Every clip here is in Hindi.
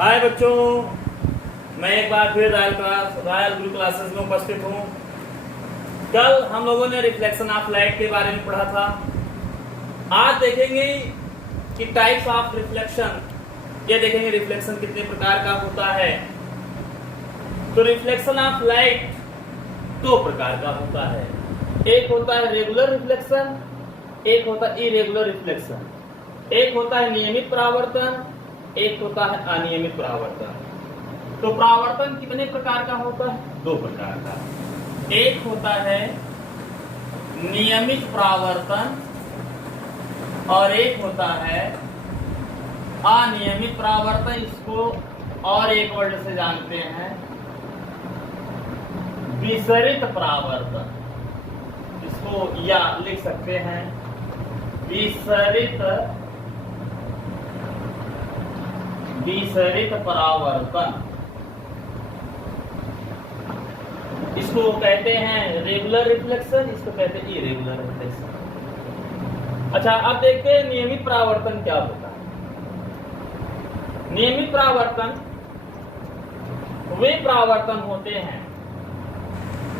हाय बच्चों, मैं एक बार फिर रॉयल गुरु क्लासेस में उपस्थित हूँ। कल हम लोगों ने रिफ्लेक्शन ऑफ लाइट के बारे में पढ़ा था। आज देखेंगे कि टाइप्स ऑफ रिफ्लेक्शन, ये देखेंगे रिफ्लेक्शन कितने प्रकार का होता है। तो रिफ्लेक्शन ऑफ लाइट दो प्रकार का होता है। एक होता है रेगुलर रिफ्लेक्शन, एक होता है इरेगुलर रिफ्लेक्शन। एक होता है नियमित परावर्तन, एक होता है अनियमित परावर्तन। तो परावर्तन कितने प्रकार का होता है? दो प्रकार का। एक होता है नियमित परावर्तन और एक होता है अनियमित परावर्तन। इसको और एक वर्ड से जानते हैं, विसरित परावर्तन। इसको या लिख सकते हैं विसरित परावर्तन। इसको कहते हैं रेगुलर रिफ्लेक्शन, इसको कहते हैं इरेगुलर रिफ्लेक्शन। अच्छा, अब देखते हैं नियमित परावर्तन क्या होता है। नियमित परावर्तन वे परावर्तन होते हैं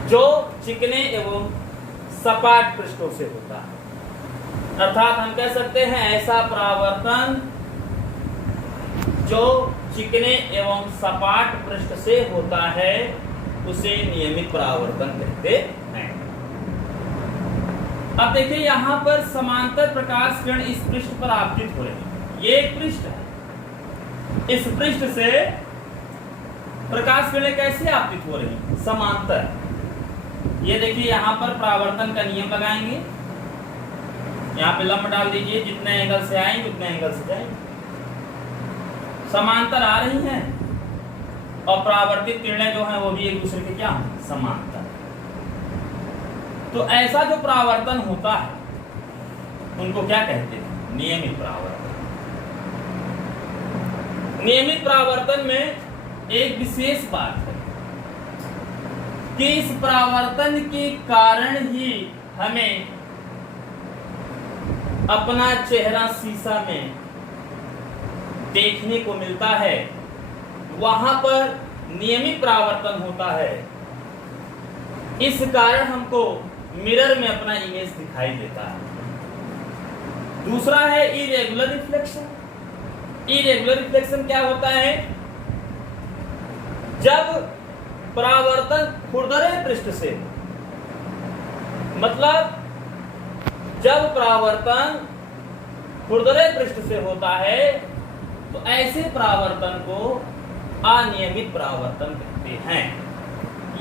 जो चिकने एवं सपाट पृष्ठों से होता है। अर्थात हम कह सकते हैं ऐसा परावर्तन जो चिकने एवं सपाट पृष्ठ से होता है उसे नियमित परावर्तन कहते हैं। अब देखिए, यहां पर समांतर प्रकाश किरण इस पृष्ठ पर आपतित हो रही है। ये एक पृष्ठ है, इस पृष्ठ से प्रकाश किरणें कैसे आपतित हो रही है? समांतर। ये देखिए, यहां पर परावर्तन का नियम लगाएंगे। यहां पे लंब डाल दीजिए, जितने एंगल से आएंगे उतने एंगल से जाएंगे। समांतर आ रही हैं और परावर्तित किरणें जो हैं वो भी एक दूसरे के क्या हैं? समांतर। तो ऐसा जो परावर्तन होता है उनको क्या कहते हैं? नियमित परावर्तन। नियमित परावर्तन में एक विशेष बात है कि इस परावर्तन के कारण ही हमें अपना चेहरा शीशा में देखने को मिलता है। वहां पर नियमित परावर्तन होता है, इस कारण हमको मिरर में अपना इमेज दिखाई देता है। दूसरा है इरेगुलर रिफ्लेक्शन। इरेगुलर रिफ्लेक्शन क्या होता है? जब परावर्तन खुरदरे पृष्ठ से, मतलब जब परावर्तन खुरदरे पृष्ठ से होता है तो ऐसे परावर्तन को अनियमित परावर्तन कहते हैं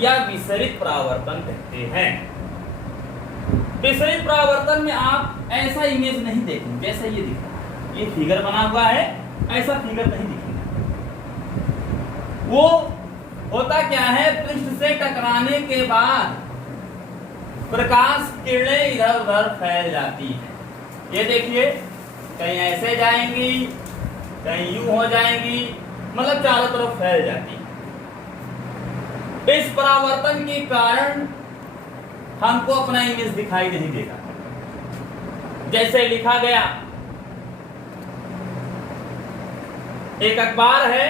या विसरित परावर्तन कहते हैं। विसरित परावर्तन में आप ऐसा इमेज नहीं देखेंगे जैसा ये दिख रहा है। ये फिगर बना हुआ है, ऐसा फिगर नहीं दिखेगा। वो होता क्या है, पृष्ठ से टकराने के बाद प्रकाश किरणें इधर उधर फैल जाती हैं। ये देखिए, कहीं ऐसे जाएंगी, कहीं यूं हो जाएंगी, मतलब चारों तरफ फैल जाती है। इस परावर्तन के कारण हमको अपना इमेज दिखाई नहीं देगा। जैसे लिखा गया, एक अखबार है,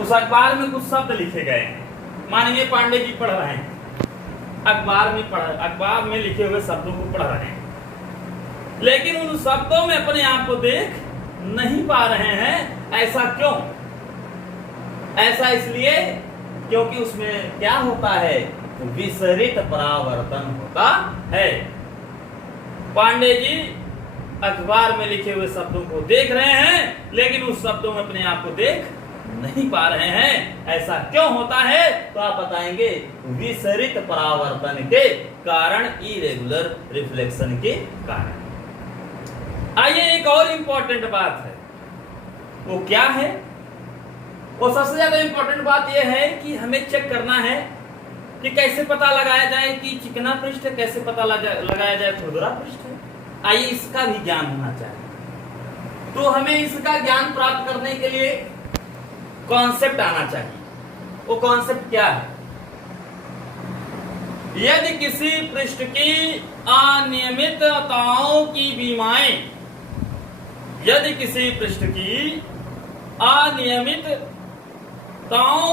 उस अखबार में कुछ शब्द लिखे गए हैं। माननीय पांडे जी पढ़ रहे हैं, अखबार में लिखे हुए शब्दों को पढ़ रहे हैं, लेकिन उन शब्दों में अपने आप को देख नहीं पा रहे हैं। ऐसा क्यों? ऐसा इसलिए क्योंकि उसमें क्या होता है? विसरित परावर्तन होता है। पांडे जी अखबार में लिखे हुए शब्दों को देख रहे हैं, लेकिन उस शब्दों में अपने आप को देख नहीं पा रहे हैं। ऐसा क्यों होता है? तो आप बताएंगे विसरित परावर्तन के कारण, इरेगुलर रिफ्लेक्शन के कारण। आइए, एक और इंपॉर्टेंट बात है, वो क्या है? वो सबसे ज्यादा इंपॉर्टेंट बात यह है कि हमें चेक करना है कि कैसे पता लगाया जाए कि चिकना पृष्ठ है, कैसे पता लगाया जाए खुरदरा पृष्ठ है। आइए, इसका भी ज्ञान होना चाहिए। तो हमें इसका ज्ञान प्राप्त करने के लिए कॉन्सेप्ट आना चाहिए। वो कॉन्सेप्ट क्या है? यदि किसी पृष्ठ की अनियमितताओं की विमाएं यदि किसी पृष्ठ की अनियमितताओं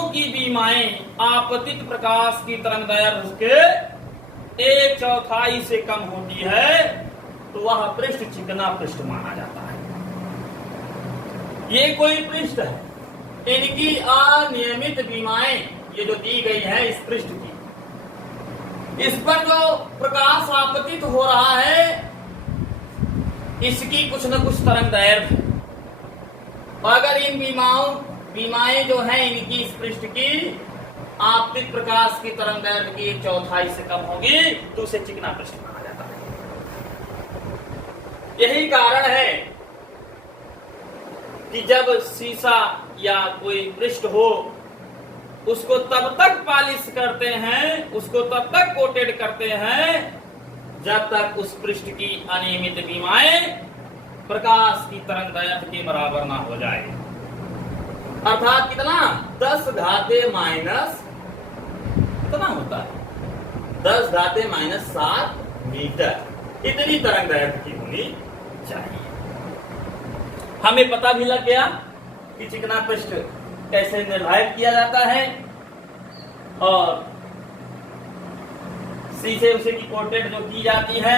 की बीमाएं आपतित प्रकाश की तरंगदैर्घ्य के 1/4 से कम होती है तो वह पृष्ठ चिकना पृष्ठ माना जाता है। ये कोई पृष्ठ है, इनकी अनियमित बीमाएं ये जो दी गई है इस पृष्ठ की, इस पर जो प्रकाश आपतित हो रहा है इसकी कुछ न कुछ तरंगदैर्घ्य है। अगर इन बीमाएं जो हैं इनकी इस पृष्ठ की आपतित प्रकाश की तरंगदैर्घ्य की 1/4 से कम होगी तो उसे चिकना पृष्ठ माना जाता है। यही कारण है कि जब शीशा या कोई पृष्ठ हो उसको तब तक पॉलिश करते हैं, उसको तब तक कोटेड करते हैं जब तक उस पृष्ठ की अनियमित बीमाएं प्रकाश की तरंगदैर्घ्य के बराबर ना हो जाए। अर्थात कितना 10 घाते माइनस कितना होता है 10 घाते माइनस 7 मीटर इतनी तरंगदैर्घ्य की होनी चाहिए। हमें पता भी लग गया कि चिकना पृष्ठ कैसे निर्धारित किया जाता है और शीशे उसे की कोटेड जो की जाती है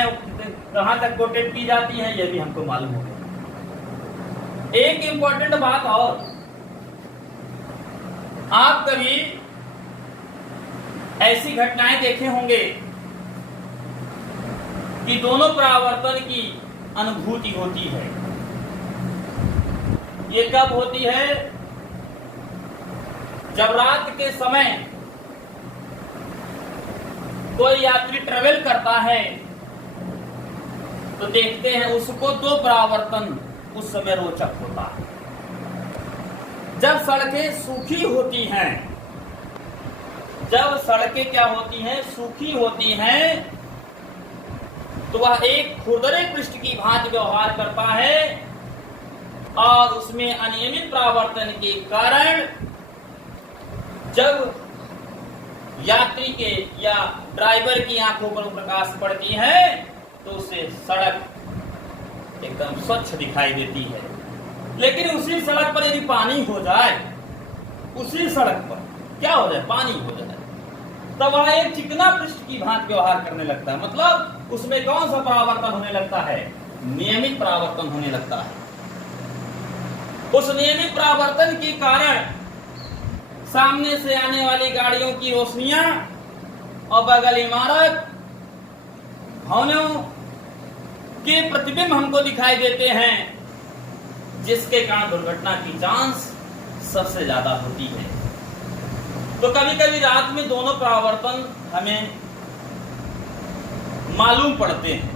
कहां तक कोटेड की जाती है यह भी हमको मालूम हो गया। एक इंपॉर्टेंट बात और, आप कभी ऐसी घटनाएं देखे होंगे कि दोनों परावर्तन की अनुभूति होती है। ये कब होती है? जब रात के समय कोई यात्री ट्रेवल करता है तो देखते हैं उसको 2 परावर्तन उस समय रोचक होता है। जब सड़कें सूखी होती हैं, जब सड़कें क्या होती हैं सूखी होती हैं तो वह एक खुरदरे पृष्ठ की भांति व्यवहार करता है और उसमें अनियमित परावर्तन के कारण जब यात्री के या ड्राइवर की आंखों पर प्रकाश पड़ती है तो उसे सड़क एकदम स्वच्छ दिखाई देती है। लेकिन उसी सड़क पर यदि पानी हो जाए, उसी सड़क पर क्या हो जाए पानी हो जाए तब वह एक चिकना पृष्ठ की भांति व्यवहार करने लगता है। मतलब उसमें कौन सा परावर्तन होने लगता है? नियमित परावर्तन होने लगता है। उस नियमित परावर्तन के कारण सामने से आने वाली गाड़ियों की रोशनियां और बगल इमारत भवनों के प्रतिबिंब हमको दिखाई देते हैं, जिसके कारण दुर्घटना की चांस सबसे ज्यादा होती है। तो कभी कभी रात में दोनों परावर्तन हमें मालूम पड़ते हैं।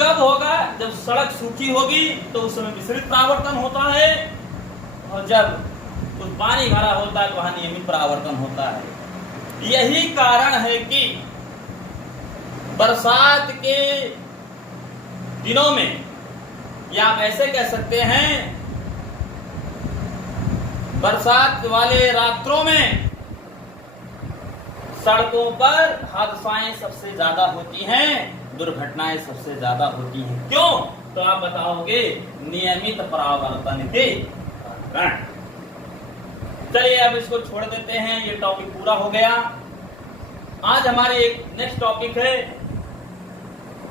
कब होगा? जब सड़क सूखी होगी तो उस समय विसरित परावर्तन होता है और जब तो पानी भरा होता है तो वहां नियमित परावर्तन होता है। यही कारण है कि बरसात के दिनों में या आप ऐसे कह सकते हैं बरसात वाले रात्रों में सड़कों पर हादसाएं सबसे ज्यादा होती हैं, दुर्घटनाएं सबसे ज्यादा होती हैं। क्यों? तो आप बताओगे नियमित परावर्तन के कारण। चलिए अब इसको छोड़ देते हैं, ये टॉपिक पूरा हो गया। आज हमारे एक नेक्स्ट टॉपिक है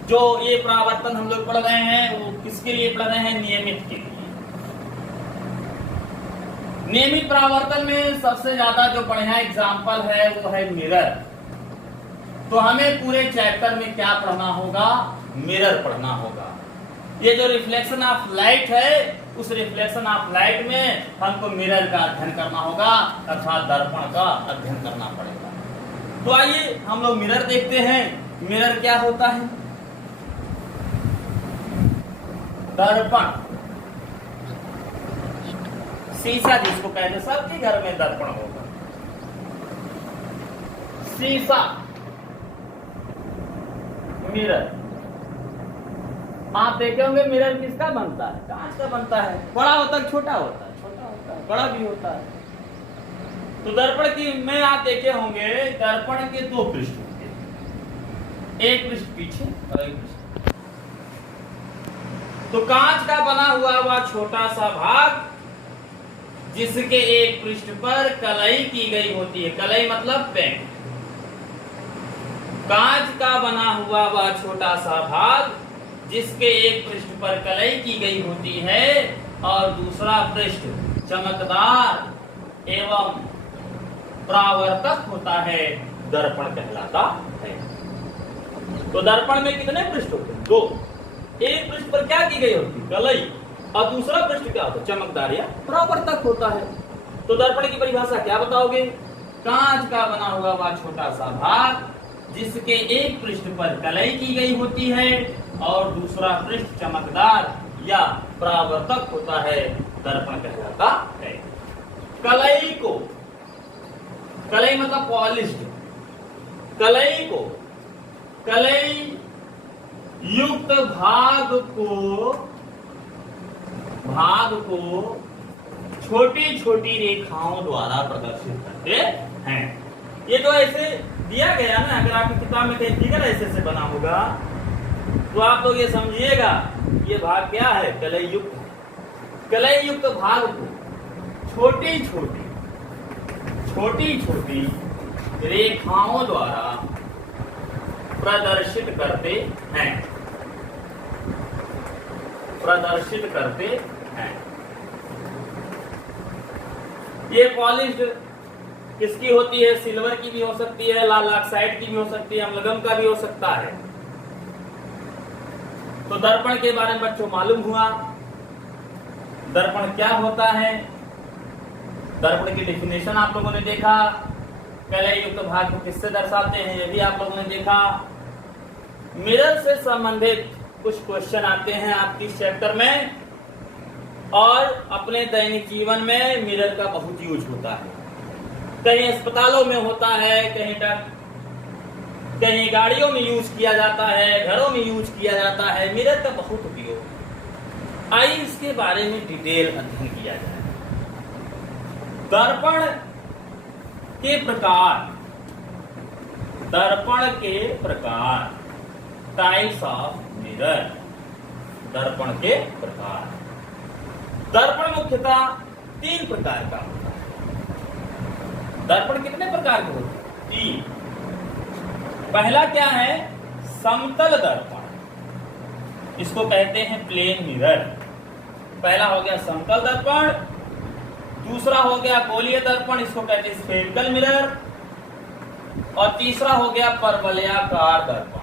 जो ये परावर्तन हम लोग पढ़ रहे हैं वो किसके लिए पढ़ रहे हैं? नियमित के लिए। नियमित परावर्तन में सबसे ज्यादा जो बढ़िया एग्जाम्पल है वो है मिरर। तो हमें पूरे चैप्टर में क्या पढ़ना होगा? मिरर पढ़ना होगा। ये जो रिफ्लेक्शन ऑफ लाइट है उस रिफ्लेक्शन ऑफ लाइट में हमको मिरर का अध्ययन करना होगा, अर्थात दर्पण का अध्ययन करना पड़ेगा। तो आइए हम लोग मिरर देखते हैं। मिरर क्या होता है? दर्पण, शीशा जिसको कहते हैं, सबके घर में दर्पण होगा। शीशा, मिरर। आप देखे होंगे मिरर किसका बनता है? कांच का बनता है। बड़ा होता है, छोटा होता है, छोटा होता है, बड़ा भी होता है। तो दर्पण की में आप देखे होंगे दर्पण के 2 पृष्ठ होते हैं, एक पृष्ठ पीछे और एक पृष्ठ। तो कांच का बना हुआ वह छोटा सा भाग जिसके एक पृष्ठ पर कलई की गई होती है, कलई मतलब पेंट। कांच का बना हुआ वह छोटा सा भाग जिसके एक पृष्ठ पर कलई की गई होती है और दूसरा पृष्ठ चमकदार एवं परावर्तक होता है, दर्पण कहलाता है। तो दर्पण में कितने पृष्ठ होते हैं? 2। एक पृष्ठ पर क्या की गई होती है? कलई, और दूसरा पृष्ठ क्या होता है? चमकदार या परावर्तक होता है। तो दर्पण की परिभाषा क्या बताओगे? कांच का बना हुआ वह छोटा सा भाग जिसके एक पृष्ठ पर कलई की गई होती है और दूसरा पृष्ठ चमकदार या परावर्तक होता है, दर्पण कहलाता है। कलई को, कलई मतलब पॉलिश्ड, कलई को, कलई युक्त भाग को छोटी छोटी रेखाओं द्वारा प्रदर्शित करते हैं। ये तो ऐसे दिया गया ना, अगर आपकी किताब में कहीं फिगर ऐसे बना होगा तो आप लोग ये समझिएगा ये भाग क्या है? कलई युक्त। कलई युक्त भाग को छोटी छोटी रेखाओं द्वारा प्रदर्शित करते हैं। ये पॉलिश्ड किसकी होती है? सिल्वर की भी हो सकती है, लाल ऑक्साइड की भी हो सकती है, अम्लगम का भी हो सकता है। तो दर्पण के बारे में बच्चों मालूम हुआ। दर्पण क्या होता है? दर्पण की डेफिनेशन आप लोगों ने देखा। कलई युक्त भाग को किससे दर्शाते हैं ये भी आप लोगों ने देखा। मिरर से संबंधित कुछ क्वेश्चन आते हैं आपकी चैप्टर में, और अपने दैनिक जीवन में मिरर का बहुत यूज होता है। कहीं अस्पतालों में होता है, कहीं गाड़ियों में यूज किया जाता है, घरों में यूज किया जाता है। मिरर का बहुत उपयोग। आइए इसके बारे में डिटेल अध्ययन किया जाए। दर्पण के प्रकार, दर्पण के प्रकार, टाइप्स ऑफ मिरर। दर्पण के प्रकार, दर्पण मुख्यतः 3 प्रकार का होता है। दर्पण कितने प्रकार के होते हैं? 3। पहला क्या है? समतल दर्पण, इसको कहते हैं प्लेन मिरर। पहला हो गया समतल दर्पण, दूसरा हो गया गोलीय दर्पण, इसको कहते हैं स्फेरिकल मिरर, और तीसरा हो गया परवलयाकार दर्पण,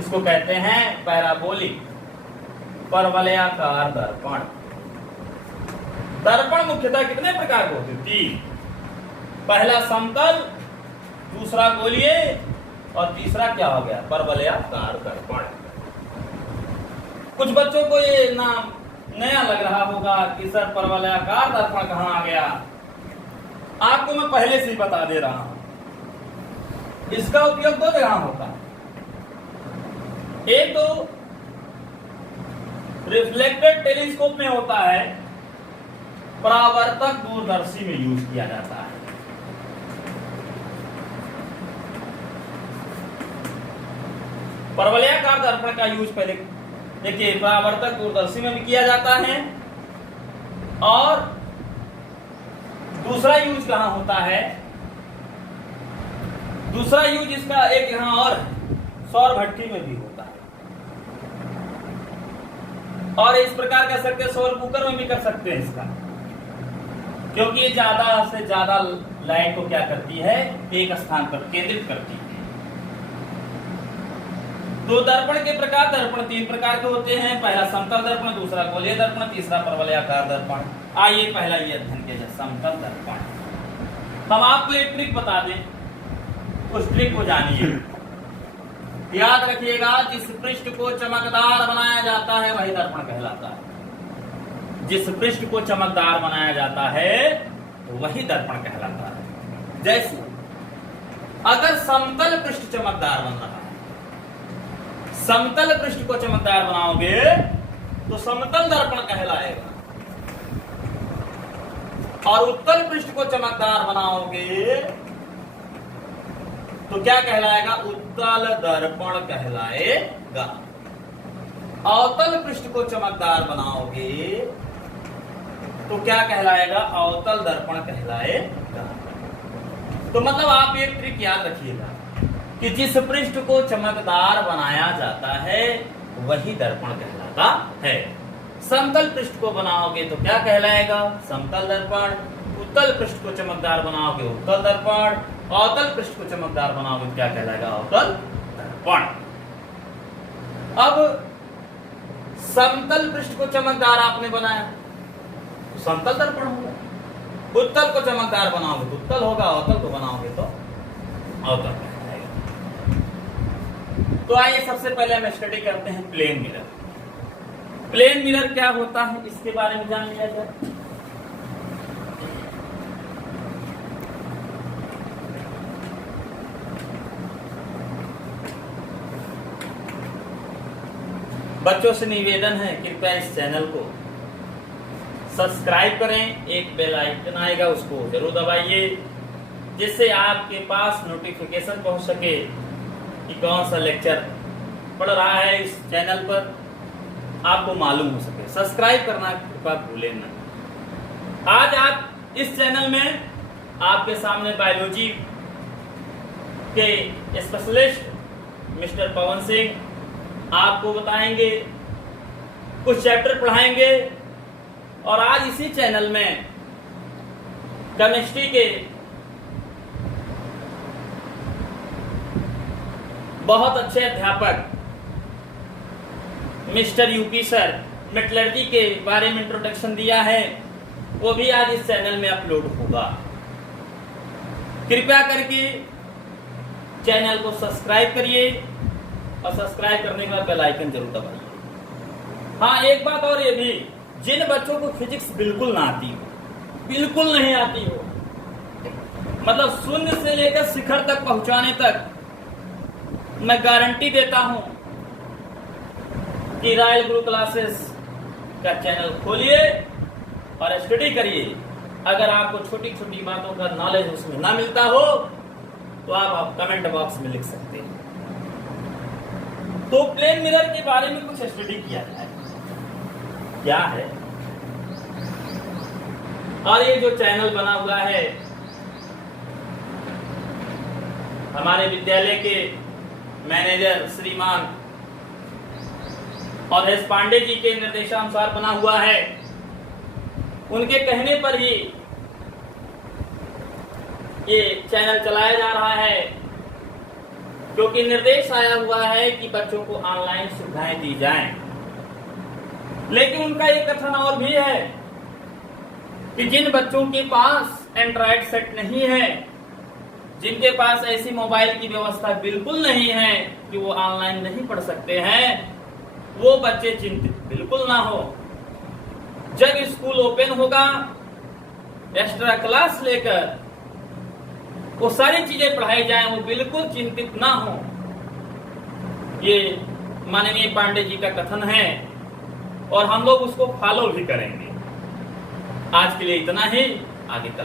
इसको कहते हैं पैराबोलिक, परवलयाकार दर्पण। दर्पण मुख्यतः कितने प्रकार के होते हैं? 3। पहला समतल, दूसरा गोलीय, और तीसरा क्या हो गया? परवलयाकार दर्पण। कुछ बच्चों को ये नाम नया लग रहा होगा कि सर परवलयाकार दर्पण कहां आ गया। आपको मैं पहले से ही बता दे रहा हूं। इसका उपयोग 2 जगह होता है। एक तो रिफ्लेक्टेड टेलीस्कोप में होता है, परावर्तक दूरदर्शी में यूज किया जाता है। परवलयाकार दर्पण का यूज पहले देखिए परावर्तक दूरदर्शी में भी किया जाता है, और दूसरा यूज कहां होता है? दूसरा यूज इसका एक यहां और सौर भट्टी में भी होता है, और इस प्रकार कर सकते हैं सौर कुकर में भी कर सकते हैं इसका, क्योंकि ये ज्यादा से ज्यादा लाइट को क्या करती है? एक स्थान पर केंद्रित करती है। तो दर्पण के प्रकार, दर्पण 3 प्रकार के होते हैं। पहला समतल दर्पण, दूसरा गोलीय दर्पण, तीसरा परवलयाकार दर्पण। आइए पहला ये अध्ययन किया जाए, समतल दर्पण। हम आपको एक ट्रिक बता दें, उस ट्रिक को जानिए। याद रखिएगा, जिस पृष्ठ को चमकदार बनाया जाता है वही दर्पण कहलाता है। जिस पृष्ठ को चमकदार बनाया जाता है वही दर्पण कहलाता है। जैसे अगर समतल पृष्ठ चमकदार बन रहा है, समतल पृष्ठ को चमकदार बनाओगे तो समतल दर्पण कहलाएगा, और उत्तल पृष्ठ को चमकदार बनाओगे तो क्या कहलाएगा? उत्तल दर्पण कहलाएगा। अवतल पृष्ठ को चमकदार बनाओगे तो क्या कहलाएगा? अवतल दर्पण कहलाएगा। तो मतलब आप एक ट्रिक याद रखिएगा कि जिस पृष्ठ को चमकदार बनाया जाता है वही दर्पण कहलाता है। समतल पृष्ठ को बनाओगे तो क्या कहलाएगा? समतल दर्पण। उत्तल पृष्ठ को चमकदार बनाओगे उत्तल दर्पण। अवतल पृष्ठ को चमकदार बनाओगे तो क्या कहलाएगा? अवतल दर्पण। अब समतल पृष्ठ को चमकदार आपने बनाया तो समतल दर्पण होगा। उत्तल को चमकदार बनाओगे तो उत्तल होगा, अवतल को बनाओगे तो अवतल कहलाएगा। तो आइए सबसे पहले हम स्टडी करते हैं प्लेन मिरर। प्लेन मिरर क्या होता है इसके बारे में जान लिया जाए। बच्चों से निवेदन है कृपया इस चैनल को सब्सक्राइब करें, एक बेल आइकन आएगा उसको जरूर दबाइए जिससे आपके पास नोटिफिकेशन पहुंच सके कि कौन सा लेक्चर पढ़ रहा है इस चैनल पर, आपको मालूम हो सके। सब्सक्राइब करना कृपया भूलें ना। आज आप इस चैनल में आपके सामने बायोलॉजी के स्पेशलिस्ट मिस्टर पवन सिंह आपको बताएंगे, कुछ चैप्टर पढ़ाएंगे। और आज इसी चैनल में केमिस्ट्री के बहुत अच्छे अध्यापक मिस्टर यूपी सर मेटलर्जी के बारे में इंट्रोडक्शन दिया है, वो भी आज इस चैनल में अपलोड होगा। कृपया करके चैनल को सब्सक्राइब करिए और सब्सक्राइब करने के बाद बेल आइकन जरूर दबाइए। हाँ, एक बात और ये भी, जिन बच्चों को फिजिक्स बिल्कुल ना आती हो, बिल्कुल नहीं आती हो, मतलब शून्य से लेकर शिखर तक पहुंचाने तक मैं गारंटी देता हूं कि रॉयल गुरु क्लासेस का चैनल खोलिए और स्टडी करिए। अगर आपको छोटी छोटी बातों का नॉलेज उसमें ना मिलता हो तो आप कमेंट बॉक्स में लिख सकते हैं। तो प्लेन मिरर के बारे में कुछ स्टडी किया जाए क्या है। और ये जो चैनल बना हुआ है हमारे विद्यालय के मैनेजर श्रीमान और एस पांडे जी के निर्देशानुसार बना हुआ है। उनके कहने पर ही ये चैनल चलाया जा रहा है, क्योंकि निर्देश आया हुआ है कि बच्चों को ऑनलाइन सुविधाएं दी जाएं। लेकिन उनका ये कथन और भी है कि जिन बच्चों के पास एंड्रॉइड सेट नहीं है, जिनके पास ऐसी मोबाइल की व्यवस्था बिल्कुल नहीं है कि वो ऑनलाइन नहीं पढ़ सकते हैं, वो बच्चे चिंतित बिल्कुल ना हो। जब स्कूल ओपन होगा, एक्स्ट्रा क्लास लेकर वो सारी चीजें पढ़ाई जाएं, वो बिल्कुल चिंतित ना हो। ये माननीय पांडे जी का कथन है और हम लोग उसको फॉलो भी करेंगे। आज के लिए इतना ही, आगे कल